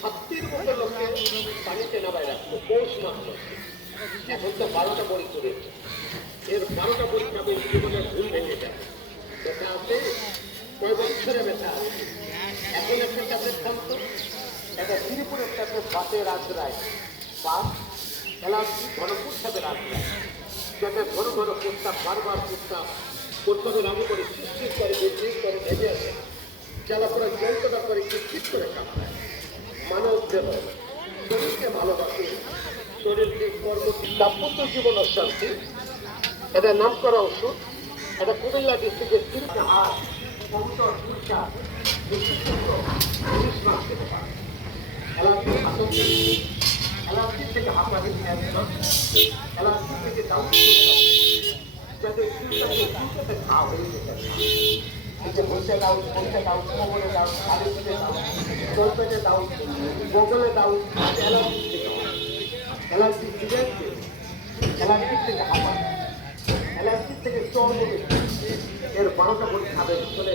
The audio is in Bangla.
ছাত্রীর মতো লোককে পানিতে নামায় রাখলো পৌষ মাস। এখন তো 12টা পরীক্ষা দিচ্ছে, এর 12টা পরীক্ষা জীবনের ভুল ভেঙে যায়। ব্যথা আছে, কয় বছরে ব্যথা আছে। এখন একটা ট্যাবলেট খান্ত, একটা শ্রীপুরের ট্যাবলেট বাতের আশ্রয় বাস অ্যালার্জি ঘন প্রস্তাবের আশ্রয়, যাতে ঘন ঘন প্রস্তাব বারবার প্রস্তাব প্রস্তাবের আগে করে চিৎচিৎ করে বিদ্যুৎ করে ভেবে আসে, জ্বালাপোড়া যন্ত্রণা করে চিৎচিৎ করে কামড়ায়। মানব দেহ শরীরকে ভালোবাসে, শরীরকে কর্ম দাম্পত্য জীবন অশান্তি, এটা নাম করা ওষুধ। এটা কুমিল্লা ডিস্ট্রিক্টের তিনটা হাত কবুতর পুরসা অ্যালার্জি থেকে হাঁপানি নিয়ন্ত্রণ, অ্যালার্জি থেকে দাউদ যাতে চিন্তাতে ঘা হয়ে যেতে এটা বসে দাও, বসে দাও, কোমরে দাও, শাড়িতে দাও, তলপেটে দাও, বগলে দাও, অ্যালার্জি থেকে অ্যালার্জি সিগারেট, অ্যালার্জি থেকে হাঁপানি, অ্যালার্জি থেকে চর্ম, এর 12টা পরীক্ষা চলে